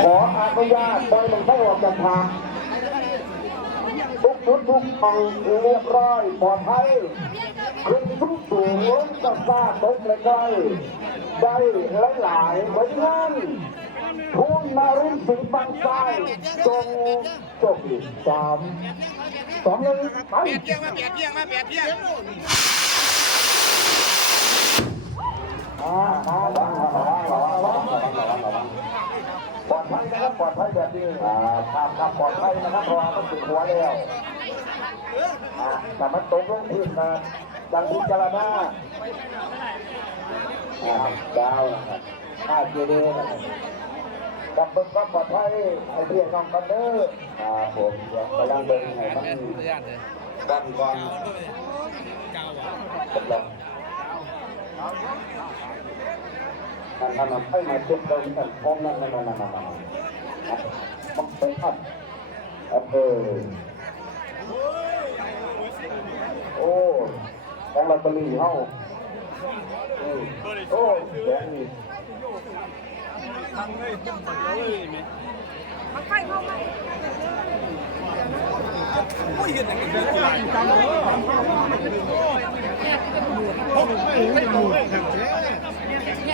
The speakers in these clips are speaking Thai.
ขออนุญาตปล่อยมันให้ออกจากทางทุกชุดทุกฟังเรียบร้อยปลอดภัยขึ้นทุกสูงกับซาตกใกล้ๆได้หลายๆไว้งั้นทุ่งนารินสิงห์บางไทรจงจบสามสองหนึ่งไปเปียกเที่ยงมาเปียกเที่ยงมาเปียกเที่ยงอ่าอ่าระวังระวัง ปลอดภัยแบบนี้อ่าครับครับปลอดภัยนะครับเพราะว่ามันถึงหัวแล้วแต่มันตกลงพื้นนะดังพิจารณาดาวนะครับห้าเจดีนะครับกับเบิ้งความปลอดภัยไอ้เพียงน้องกันเด้ออ่าผมกำลังเบิ้งให้มันดันก่อนกำลังมันทำให้มาจุดเดิมกันพร้อมนั่นนั่นนั่นนั่น นั่นมันเป็นอัดเออโอ้ของลอตเตอรี่เฮาโอ้แดงนี่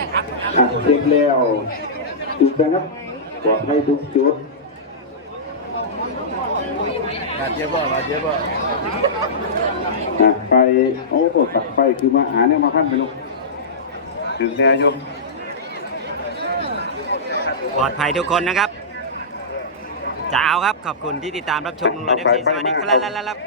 อะเสร็จแล้วจุดนะครับ ปลอดภัยทุกจุดบาดเจ็บบ่บาดเจ็บบ่อะไฟโอ้ตัดไฟคือมาหาเนี่ยมาขั้นไปลูกถึงแล้วโยมปลอดภัยทุกคนนะครับจะเอาครับขอบคุณที่ติดตามรับชมลุงรถเอฟซีสวัสดีครับ